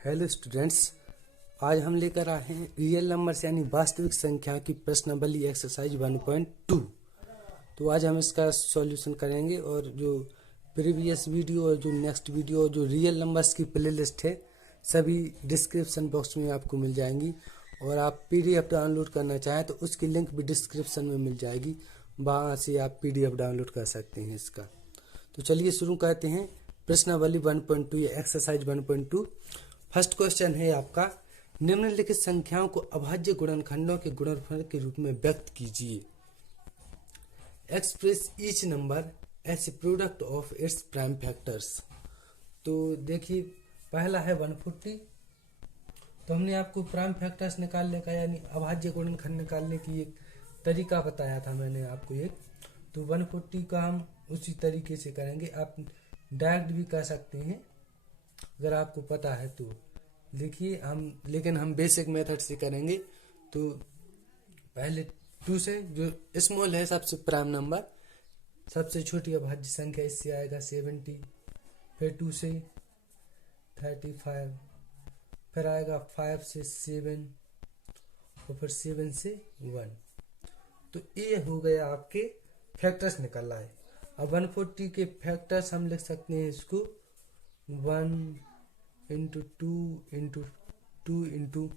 Hello students, आज हम लेकर आए हैं रियल नंबर्स यानी वास्तविक संख्या की प्रश्नावली एक्सरसाइज 1.2। तो आज हम इसका सॉल्यूशन करेंगे और जो प्रीवियस वीडियो और जो नेक्स्ट वीडियो जो रियल नंबर्स की प्लेलिस्ट है सभी डिस्क्रिप्शन बॉक्स में आपको मिल जाएंगी। और आप पीडीएफ डाउनलोड करना चाहें तो उसकी लिंक भी डिस्क्रिप्शन में मिल जाएगी, वहाँ से आप पीडीएफ डाउनलोड कर सकते हैं इसका। तो चलिए शुरू करते हैं प्रश्नावली 1.2 या एक्सरसाइज 1.2। फर्स्ट क्वेश्चन है आपका, निम्नलिखित संख्याओं को अभाज्य गुणनखंडों के गुणनफल के रूप में व्यक्त कीजिए। Express each number as a product of its prime factors. तो देखिए पहला है 140। तो हमने आपको प्राइम फैक्टर्स निकालने का यानी अभाज्य गुणनखंड निकालने की एक तरीका बताया था मैंने आपको एक। तो 140 का हम उसी तरीके से करेंगे, आप डायरेक्ट भी कर सकते हैं अगर आपको पता है तो। देखिए लेकिन हम बेसिक मेथड से करेंगे। तो पहले 2 से, जो स्मॉल है सबसे प्राइम नंबर, सबसे छोटी अभाज्य संख्या इससे आएगा 70, फिर 2 से 35, फिर आएगा 5 से 7 और फिर 7 से 1। तो ये हो गया आपके फैक्टर्स निकल आए। अब 140 के फैक्टर्स हम लिख सकते हैं इसको 1 इंटू 2 इंटू 2 इंटू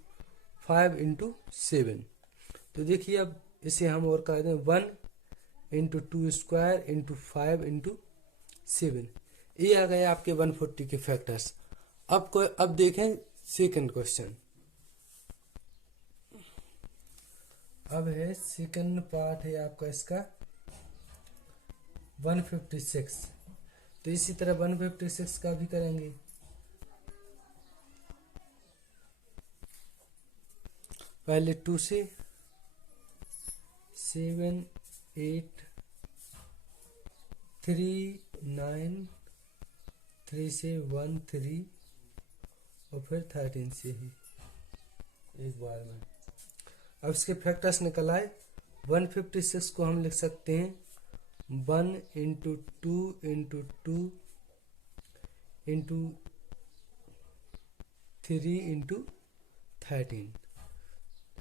5 इंटू 7। तो देखिए अब इसे हम और कर दें 1 इंटू 2 स्क्वायर इंटू 5 इंटू 7। ये आ गए आपके 140 के फैक्टर्स। अब देखें सेकंड क्वेश्चन। अब है सेकंड पार्ट है आपका इसका 156। तो इसी तरह 156 का भी करेंगे। पहले 2 से 7 8 3 9, 3 से 1 3 और फिर 13 से ही एक बार में। अब इसके फैक्टर्स निकल आए। 156 को हम लिख सकते हैं 1 into 2 into 2 into 3 into 13।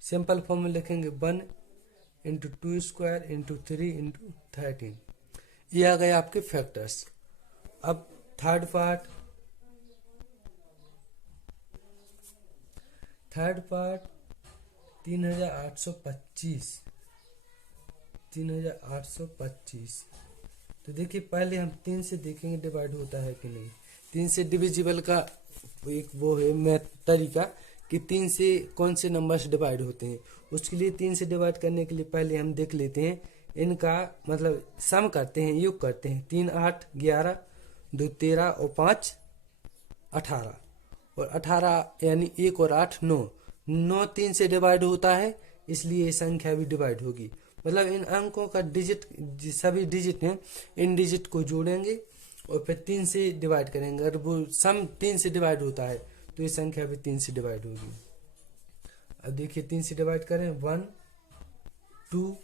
Simple form में लिखेंगे 1 इंटू 2 स्क्वायर इंटू 3 इंटू 13। ये आ गए आपके फैक्टर्स। अब थर्ड पार्ट 3825। 3825। तो देखिए पहले हम 3 से देखेंगे डिवाइड होता है कि नहीं। 3 से डिविजिबल का एक वो है तरीका कि 3 से कौन से नंबर्स डिवाइड होते हैं। उसके लिए 3 से डिवाइड करने के लिए पहले हम देख लेते हैं इनका मतलब सम करते हैं, योग करते हैं। 3 8 11, 2 13 और 5 18 और 18 यानी 1 और 8 9। 9 3 से डिवाइड होता है, इसलिए ये संख्या भी डिवाइड होगी। मतलब इन अंकों का डिजिट, सभी डिजिट हैं, इन डिजिट को जोड़ेंगे और फिर 3 से डिवाइड करेंगे। अगर वो सम 3 से डिवाइड होता है तो ये संख्या भी 3 से डिवाइड होगी। अब देखिए 3 से डिवाइड करें 1 2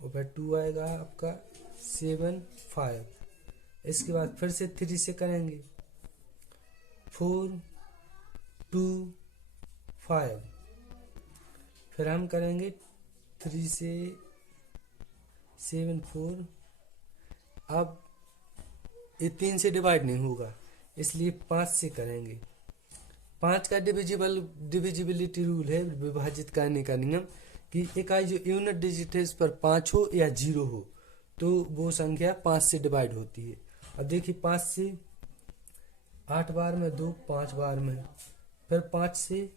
और फिर 2 आएगा आपका 7 5। इसके बाद फिर से 3 से करेंगे 4 2 5। फिर हम करेंगे 3 से 7 4। अब ये 3 से डिवाइड नहीं होगा, इसलिए 5 से करेंगे। 5 का डिविजिबिलिटी रूल है, विभाजित करने का नियम, कि इकाई जो यूनिट डिजिट है इस पर 5 हो या 0 हो तो वो संख्या 5 से डिवाइड होती है। अब देखिए 5 से 8 बार में 2, 5 बार में, फिर 5 से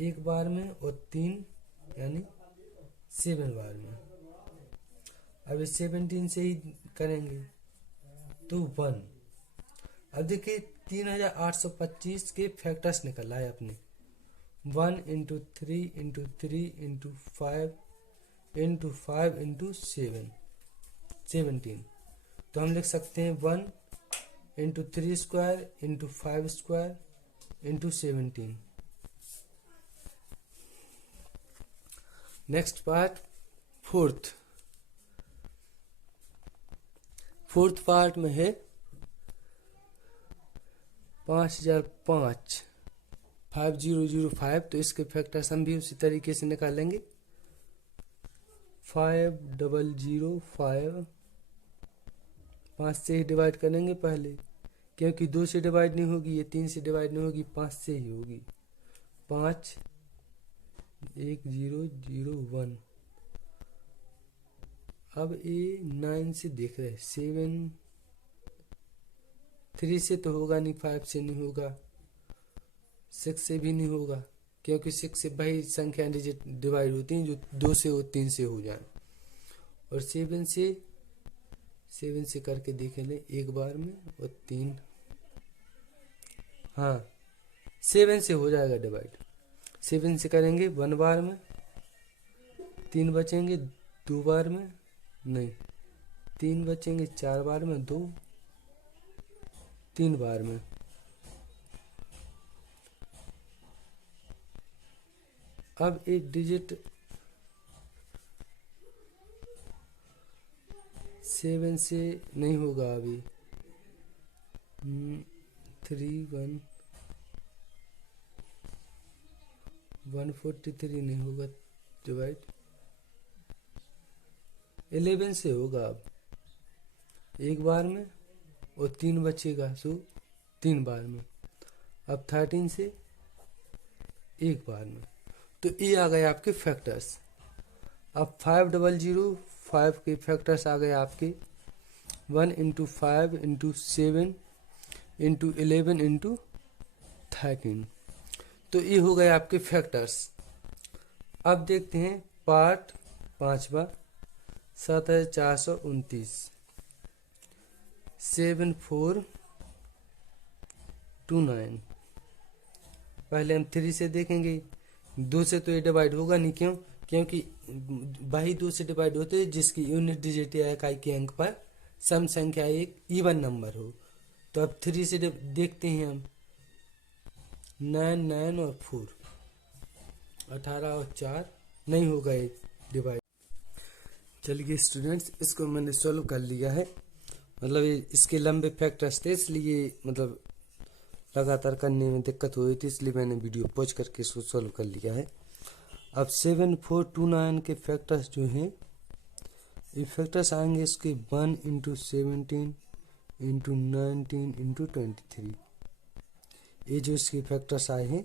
1 बार में और 3 यानी 7 बार में। अब इस 17 से ही करेंगे तो 1। अब देखिए 3825 के फैक्टर्स निकल आए अपने 1 into 3 into 3 into 5 into 5 into 17। तो हम लिख सकते हैं 1 into 3 square into 5 square into 17। Next part fourth part में है 5005 5005। तो इसके फैक्टर्स हम भी उसी तरीके से निकालेंगे। 5005 5 से ही डिवाइड करेंगे पहले, क्योंकि 2 से डिवाइड नहीं होगी, ये 3 से डिवाइड नहीं होगी, 5 से ही होगी। 51001। अब ये 9 से देख रहे, 7 3 से तो होगा नहीं, 5 से नहीं होगा, 6 से भी नहीं होगा, क्योंकि 6 से वही संख्या डिजिट डिवाइड होती हैं जो 2 से और 3 से हो जाए। और 7 से करके देखें ले एक बार में, और 3, हाँ 7 से हो जाएगा डिवाइड। 7 से करेंगे 1 बार में, 3 बचेंगे 2 बार में, नहीं 3 बचेंगे 4 बार में, 2 3 बार में। अब एक डिजिट 7 से नहीं होगा अभी, 143 नहीं होगा डिवाइड। 11 से होगा अब एक बार में, और 3 बचेगा सो 3 बार में। अब 13 से एक बार में। तो ये आ गए आपके फैक्टर्स। अब 5005 के फैक्टर्स आ गए आपके 1 × 5 × 7 × 11 × 13। तो ये हो गए आपके फैक्टर्स। अब देखते हैं पार्ट 5वां, 7429 7429। पहले हम 3 से देखेंगे, 2 से तो ये डिवाइड होगा नहीं, क्यों? क्योंकि वही 2 से डिवाइड होते हैं जिसकी यूनिट डिजिट या इकाई के अंक पर सम संख्या एक इवन नंबर हो। तो अब 3 से देखते हैं हम, 9 9 और 4, 18 और 4 नहीं होगा ये डिवाइड। चलिए स्टूडेंट्स, इसको मैंने सॉल्व कर लिया है। मतलब ये इसके लंबे फैक्टर्स थे, इसलिए मतलब लगातार करने में दिक्कत हो रही थी, इसलिए मैंने वीडियो पॉज करके इसको सॉल्व कर लिया है। अब 7429 के फैक्टर्स जो हैं, ये फैक्टर्स आएंगे इसके 1 × 17 × 19 × 23। ये जो इसके फैक्टर्स आए हैं।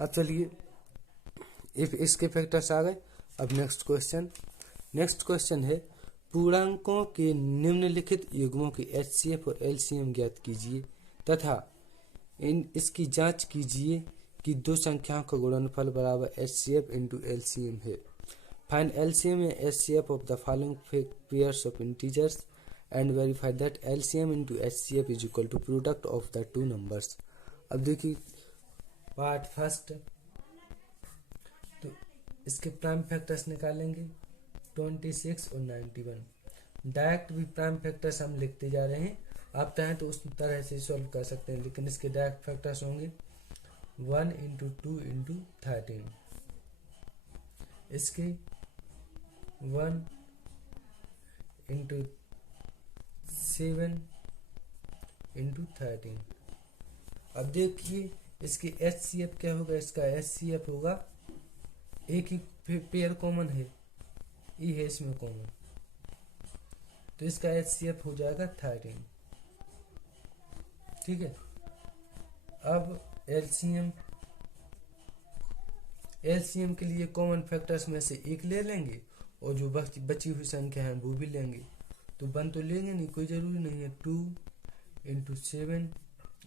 अब चलिए, इफ इसके फैक्टर्स आ गए। अब नेक्स्ट क्वेश्चन है, पूर्णांकों के निम्नलिखित युग्मों के HCF और LCM ज्ञात कीजिए तथा इसकी जांच कीजिए कि दो संख्याओं का गुणनफल बराबर HCF × LCM है। Find LCM and HCF of the following pairs of integers and verify that LCM × HCF is equal to product of the two numbers। अब देखिए पार्ट फर्स्ट, तो इसके प्राइम फैक्टर्स निकालेंगे 26 और 91। डायरेक्ट भी प्राइम फैक्टर्स हम लिखते जा रहे हैं, आप चाहें तो उस तरह से सॉल्व कर सकते हैं, लेकिन इसके डायरेक्ट फैक्टर्स होंगे 1 × 2 × 13, इसके 1 × 7 × 13। अब देखिए इसकी HCF क्या होगा, इसका HCF होगा, एक ही पेयर कॉमन है, ये है इसमें कॉमन, तो इसका HCF हो जाएगा 13। ठीक है। अब LCM के लिए कॉमन फैक्टर्स में से एक ले लेंगे, और जो बची हुई संख्या है वो भी लेंगे। तो 1 तो लेंगे नहीं, कोई जरूरी नहीं है, 2 × 7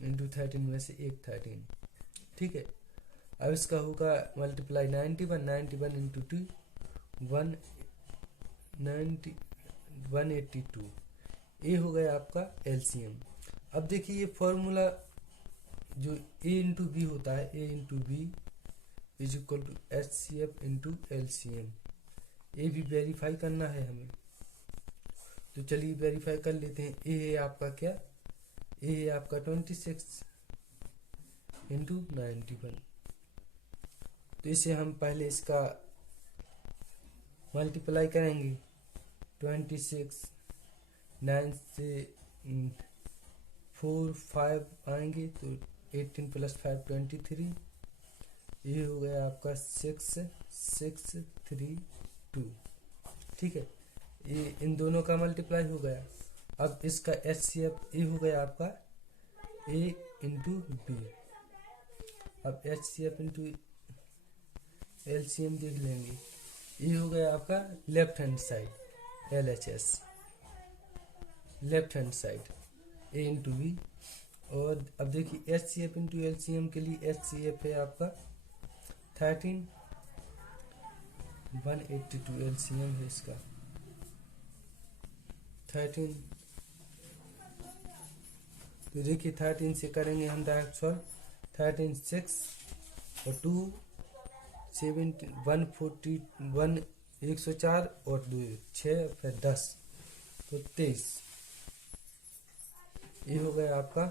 × 13 में से एक 13। ठीक है। अब इसका होगा मल्टीप्लाई 91 × 2 182। ये हो गया आपका LCM। अब देखिए ये फॉर्मूला जो A × B होता है, A × B is equal to HCF × LCM, ये भी वेरीफाई करना है हमें। तो चलिए वेरीफाई कर लेते हैं। A है आपका क्या, A है आपका 26 × 91। तो इसे हम पहले इसका मल्टीप्लाई करेंगे, 26 9 से 4 5 आएंगे तो 18 + 5 23। ये हो गया आपका 6 6 3 2। ठीक है, ये इन दोनों का मल्टीप्लाई हो गया। अब इसका HCF ये हो गया आपका A इंटू बी। अब HCF इंटू LCM देख लेंगे। ये हो गया आपका left hand side LHS, left hand side A into B. और अब देखिए HCF इंटू LCM के लिए HCF है आपका 13, 182 LCM है इसका 13। तो देखिए 13 से करेंगे हम डायरेक्ट सॉल्व। 13 6 और 2 17 141 104 और 2 6 फिर 10 तो 23। ये हो गया आपका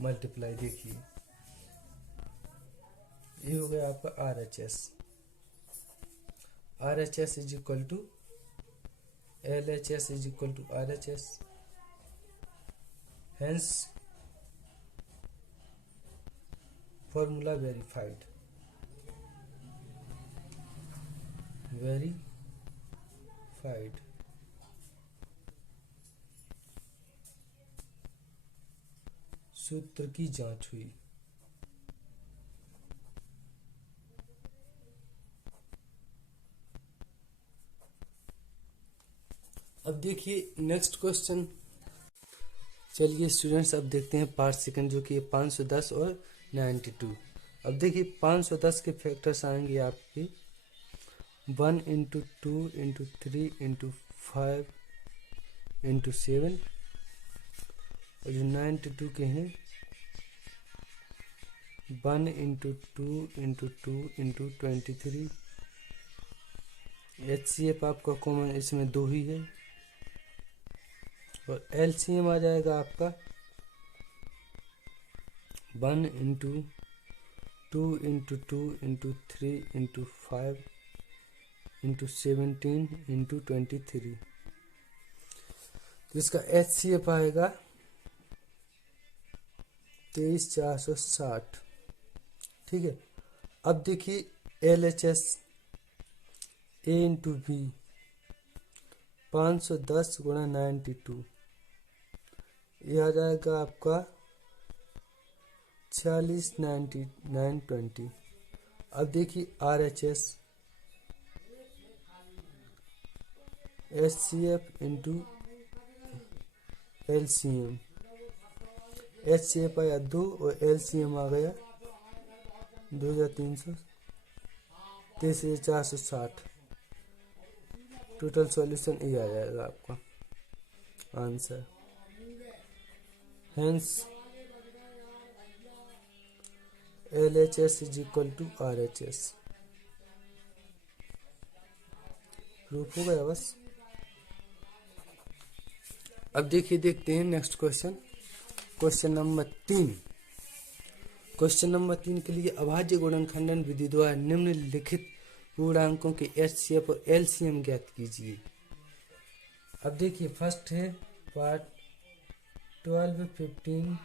मल्टीप्लाई। देखिए ये हो गया आपका RHS। RHS is equal to LHS is equal to RHS। Hence formula verified. सूत्र की जांच हुई। अब देखिए नेक्स्ट क्वेश्चन। चलिए स्टूडेंट्स अब देखते हैं पार्ट सेकंड जो कि 510 और 92। अब देखिए 510 के फैक्टर्स आएंगे आपके 1 इंटू 2 इंटू 3 इंटू 5 इंटू 7। और जो 92 के हैं 1 इंटू 2 इंटू 2 इंटू 23। HCF आपका कॉमन इसमें 2 ही है। और LCM आ जाएगा आपका 1 into 2 into 2 into 3 into 5 into 17 into 23। तो इसका HCF आएगा 23,460। ठीक है, अब देखिए LHS A इंटू बी 510 गुणा 92। ये आ जाएगा आपका 46 99 20। अब देखिए RHS HCF into LCM। HCF आया 2 और LCM आ गया 2300 23,460। टोटल सॉल्यूशन ये आ जाएगा आपका answer. Hence LHS is equal to RHS। Proof हो गया बस। अब देखिए देखते हैं next question. Question number 3। Question number 3 के लिए अभाज्य गुणनखंडन विधि द्वारा निम्नलिखित पूर्णांकों के HCF और LCM ज्ञात कीजिए। अब देखिए फर्स्ट है पार्ट 12 15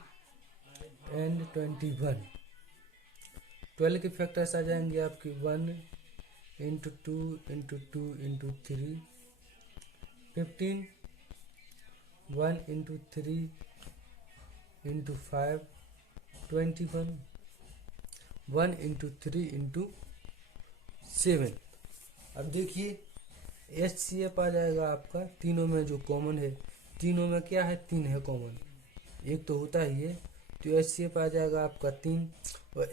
एंड 21। 12 के फैक्टर्स आ जाएंगे आपके 1 into 2 into 2 into 3। 15 1 into 3 into 5। 21 1 into 3 into 7। अब देखिए HCF आ जाएगा आपका तीनों में जो कॉमन है। तीनों में क्या है 3 है कॉमन, एक तो होता ही है। तो HCF आ जाएगा आपका 3। और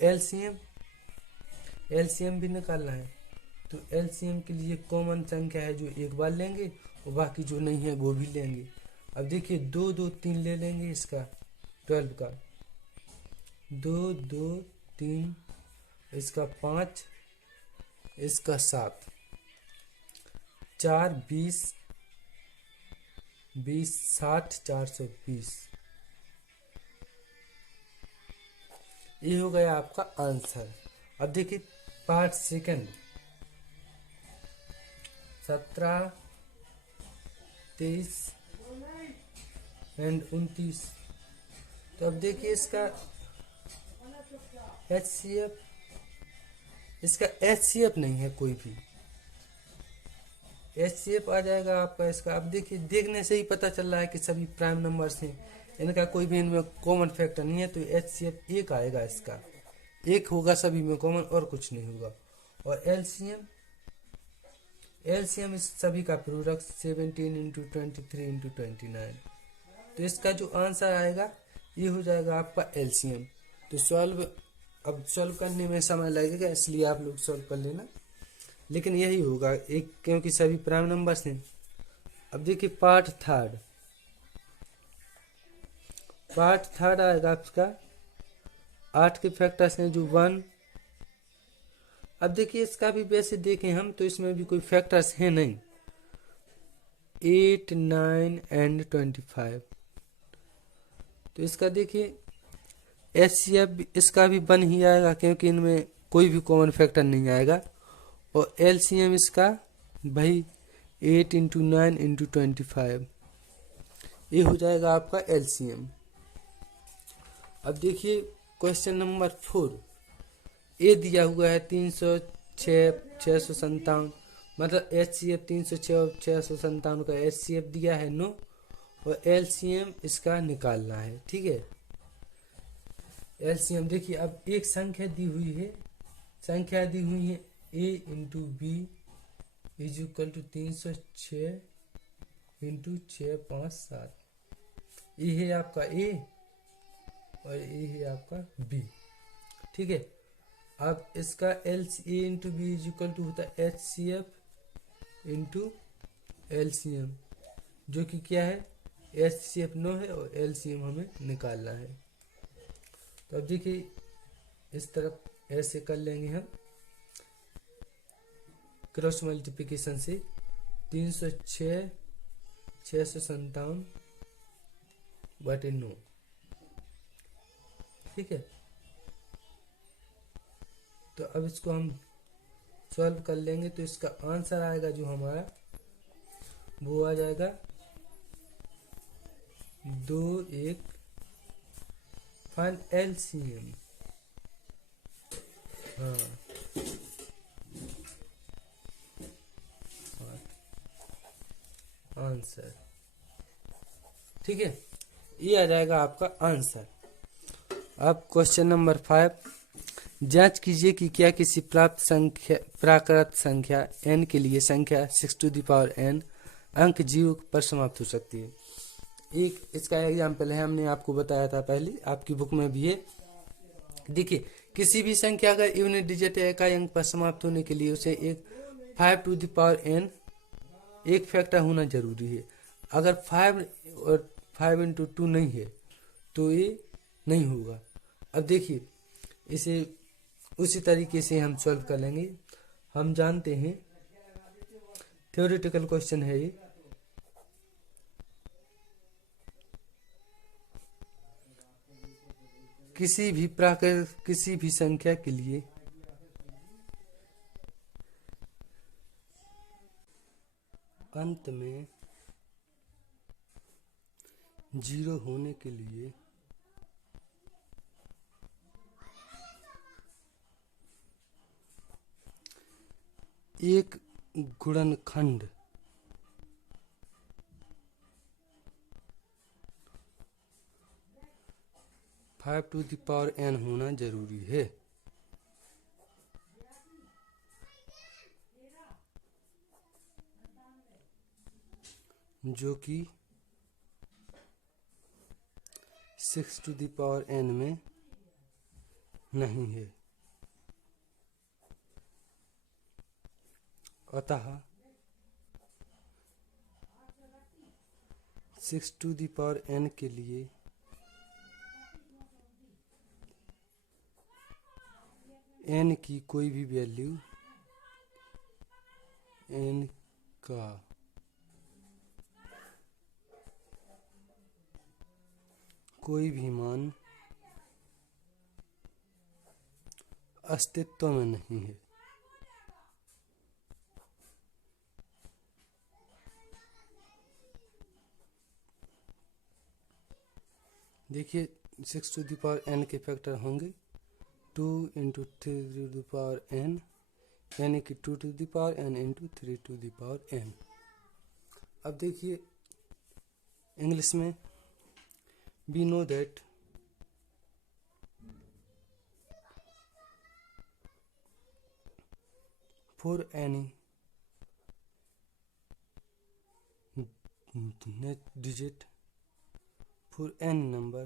LCM भी निकालना है। तो LCM के लिए कॉमन संख्या है जो एक बार लेंगे और बाकी जो नहीं है वो भी लेंगे। अब देखिए 2 2 3 ले लेंगे इसका 12 का 2 2 3, इसका 5, इसका 7, 4 20 20 60 420। ये हो गया आपका आंसर। अब देखिए पार्ट सेकंड 17 23 एंड 29। तो तो अब देखिए इसका HCF, इसका HCF नहीं है कोई भी। HCF आ जाएगा आपका इसका। अब देखिए देखने से ही पता चल रहा है कि सभी प्राइम नंबर्स हैं, इनका कोई भी इनमें कॉमन फैक्टर नहीं है, तो HCF एक आएगा इसका, एक होगा सभी में कॉमन और कुछ नहीं होगा। और एलसीएम इस सभी का प्रोडक्ट 17 इंटू 23 इंटू 29, तो इसका जो आंसर आएगा ये हो जाएगा आपका एलसीएम। तो अब सॉल्व करने में समय लगेगा, इसलिए आप लोग सॉल्व कर लेना, लेकिन यही होगा एक, क्योंकि सभी प्राइम नंबर्स हैं। अब देखिए पार्ट थर्ड आएगा आपका 8 के फैक्टर्स हैं जो 1। अब देखिए इसका भी वैसे देखें हम तो इसमें भी कोई फैक्टर्स हैं नहीं, 8, 9 एंड 25। तो इसका देखिए HCF इसका भी 1 ही आएगा, क्योंकि इनमें कोई भी कॉमन फैक्टर नहीं आएगा। और LCM इसका भाई 8 इंटू 9 इंटू 25, ये हो जाएगा आपका LCM। अब देखिए क्वेश्चन नंबर 4, ये दिया हुआ है 306 657, मतलब HCF 306 और 657 का HCF दिया है 9 और LCM इसका निकालना है। ठीक है, LCM देखिए अब एक संख्या दी हुई है A into B is equal to 306 into 6 5 7, ये है आपका A और ये है आपका B। ठीक है, अब इसका A into B is equal to होता है HCF इंटू LCM, जो कि क्या है HCF 9 है और LCM हमें निकालना है। तो अब देखिए इस तरफ ऐसे कर लेंगे हम क्रॉस मल्टीप्लिकेशन से, 306 657 बटे 9। ठीक है, तो अब इसको हम सॉल्व कर लेंगे, तो इसका आंसर आएगा जो हमारा वो आ जाएगा 2 1 फाइंड LCM। हाँ आंसर, ठीक है, ये आ जाएगा आपका आंसर। अब क्वेश्चन नंबर 5, जांच कीजिए कि क्या किसी प्राकृत संख्या n के लिए संख्या 6 टू द पावर n अंक 0 पर समाप्त हो सकती है। एक इसका एग्जाम्पल है, हमने आपको बताया था पहले, आपकी बुक में भी है। देखिए किसी भी संख्या का यूनिट डिजिट या इकाई अंक पर समाप्त होने के लिए उसे एक 5 टू द पावर n एक फैक्टर होना जरूरी है। अगर 5 और 5 इंटू 2 नहीं है तो ये नहीं होगा। अब देखिए इसे उसी तरीके से हम सॉल्व कर लेंगे। हम जानते हैं थ्योरेटिकल क्वेश्चन है ये, किसी भी संख्या के लिए अंत में 0 होने के लिए एक गुणनखंड five to the power n होना जरूरी है। जो कि 6 टू द पावर n में नहीं है। अतः 6 टू द पावर n के लिए n की कोई भी वैल्यू, n का कोई भी मान अस्तित्व में नहीं है। देखिए 6 टू द पावर n के फैक्टर होंगे 2 into 3 to the power n, यानी कि 2 to the power n into 3 to the power n। अब देखिए इंग्लिश में, we know that for any digit for n number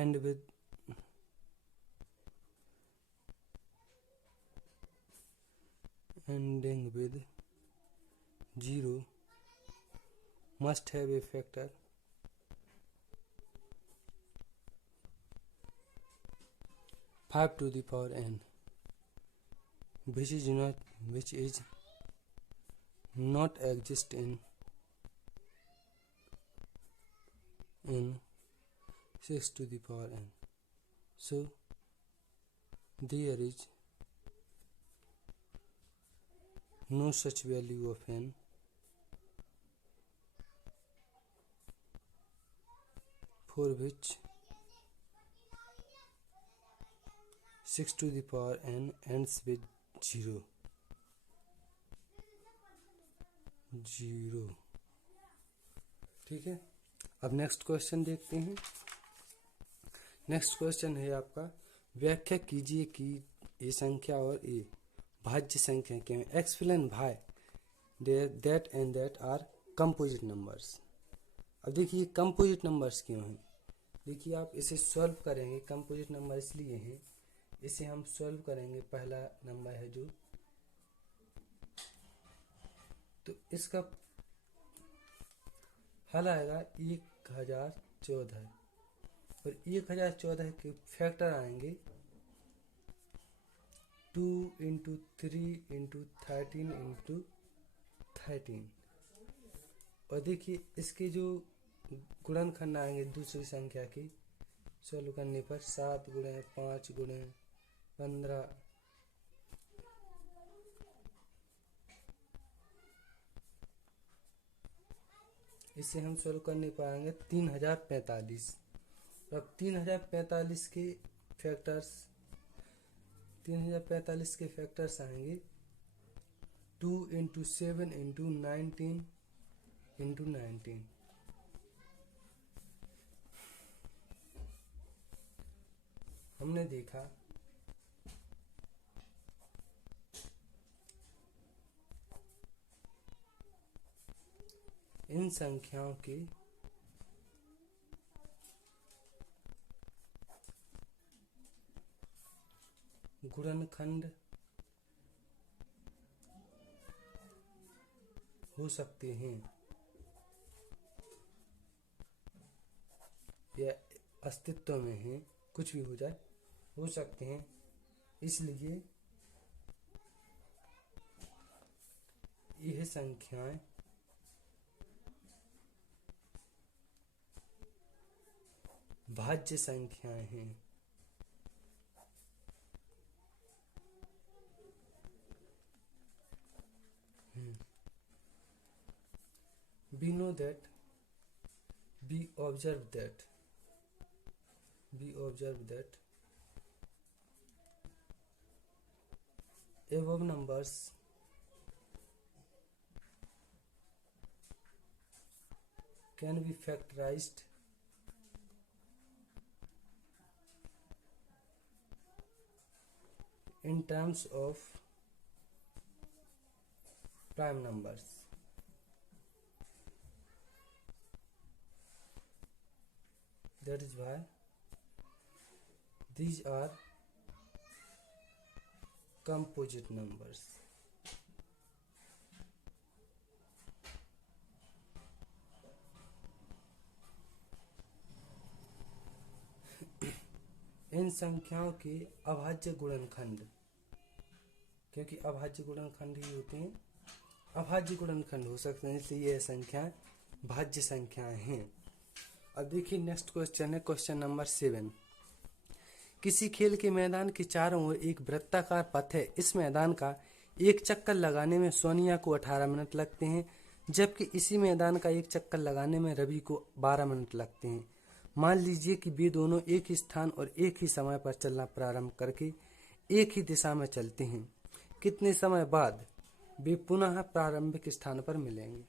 and with ending with 0 must have a factor 5 to the power n, which is not exist in 6 to the power n. So there is no such value of n for which 6 to the power n ends with 0। ठीक है। अब next question देखते हैं। Next question है आपका, व्याख्या कीजिए कि ये संख्या और ये भाज्य संख्या क्या है। एक्सप्लेन भाई that and that are composite numbers. अब देखिए कंपोजिट नंबर्स क्यों हैं। देखिए आप इसे सॉल्व करेंगे, कंपोजिट नंबर इसलिए हैं, इसे हम सॉल्व करेंगे। पहला नंबर है जो, तो इसका हल आएगा 1014 और 1014 के फैक्टर आएंगे 2 इंटू 3 इंटू 13 इंटू 13। और देखिए इसके जो गुणनखंड आएंगे दूसरी संख्या की सॉल्व करने पर 7 गुणे 5 गुणे 15, इसे हम सॉल्व करने पाएंगे 3045। अब 3045 के फैक्टर्स आएंगे 2 इंटू 7 इंटू 19 इंटू 19। हमने देखा इन संख्याओं के गुणनखंड हो सकते हैं या अस्तित्व में हैं, कुछ भी हो जाए, हो सकते हैं। इसलिए यह संख्याएं भाज्य संख्याएं हैं। We know that, we observe that above numbers can be factorized in terms of prime numbers। That is why these are composite numbers। इन संख्याओं के अभाज्य गुणनखंड, क्योंकि अभाज्य गुणनखंड ही होते हैं, अभाज्य गुणनखंड हो सकते हैं, इसलिए यह संख्याएं भाज्य संख्याएं हैं। अब देखिए नेक्स्ट क्वेश्चन है, क्वेश्चन नंबर 7। किसी खेल के मैदान के चारों ओर एक वृत्ताकार पथ है। इस मैदान का एक चक्कर लगाने में सोनिया को 18 मिनट लगते हैं, जबकि इसी मैदान का एक चक्कर लगाने में रवि को 12 मिनट लगते हैं। मान लीजिए कि वे दोनों एक ही स्थान और एक ही समय पर चलना प्रारंभ करके एक ही दिशा में चलते हैं। कितने समय बाद वे पुनः प्रारंभिक स्थान पर मिलेंगे?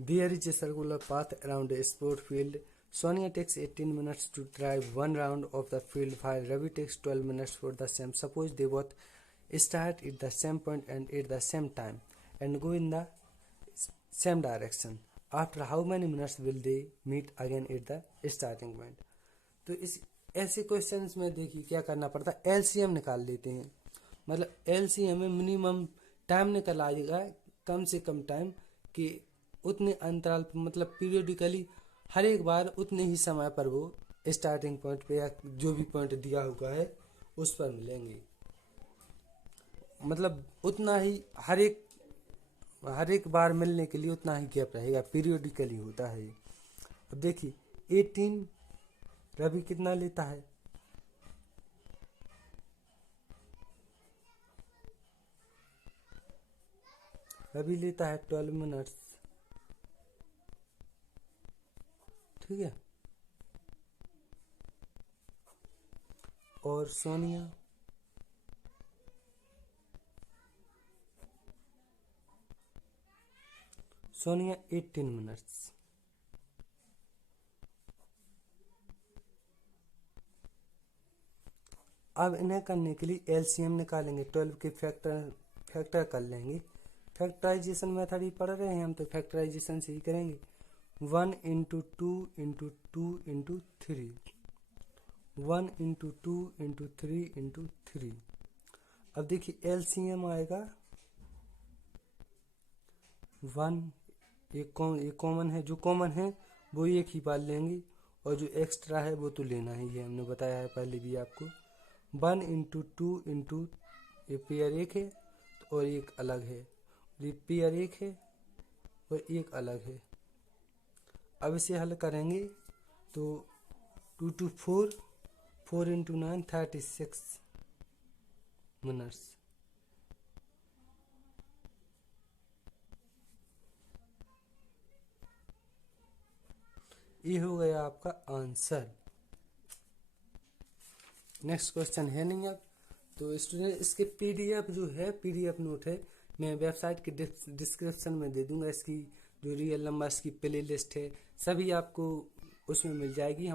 There is a circular path around a sport field. Sonia takes 18 minutes to drive one round of the field while Ravi takes 12 minutes for the same. Suppose they both start at the same point and at the same time and go in the same direction. After how many minutes will they meet again at the starting point? तो इस ऐसे questions में देखिए क्या करना पड़ता है, LCM निकाल लेते हैं। मतलब एलसीएम में मिनिमम टाइम निकल आएगा, कम से कम टाइम कि उतने अंतराल पर, मतलब पीरियडिकली हर एक बार उतने ही समय पर वो स्टार्टिंग पॉइंट पे या जो भी पॉइंट दिया हुआ है उस पर मिलेंगे। मतलब उतना ही हर एक बार मिलने के लिए उतना ही गैप रहेगा, पीरियडिकली होता है। अब देखिए 18 रवि कितना लेता है, रवि लेता है 12 मिनट्स, ठीक है। और सोनिया सोनिया 18 मिनट्स। अब इन्हें करने के लिए एलसीएम निकालेंगे, 12 के फैक्टर कर लेंगे। फैक्टराइजेशन मेथड ही पढ़ रहे हैं हम, तो फैक्टराइजेशन से ही करेंगे। 1 into 2 into 2 into 3, 1 into 2 into 3 into 3। अब देखिए एलसीएम आएगा 1, ये कॉमन है, जो कॉमन है वो एक ही बार लेंगे और जो एक्स्ट्रा है वो तो लेना ही है, हमने बताया है पहले भी आपको। 1 इंटू 2 इंटू, ये पेयर एक है और एक अलग है, ये पेयर एक है और एक अलग है। अब इसे हल करेंगे तो 2 टू 4, 4 इंटू 9 36 मिनट्स। ये हो गया आपका आंसर। नेक्स्ट क्वेश्चन है नहीं अब, तो स्टूडेंट इसके पीडीएफ जो है, पीडीएफ नोट है, मैं वेबसाइट के डिस्क्रिप्शन में दे दूंगा। इसकी जो रियल नंबर्स की प्ले लिस्ट है सभी आपको उसमें मिल जाएगी।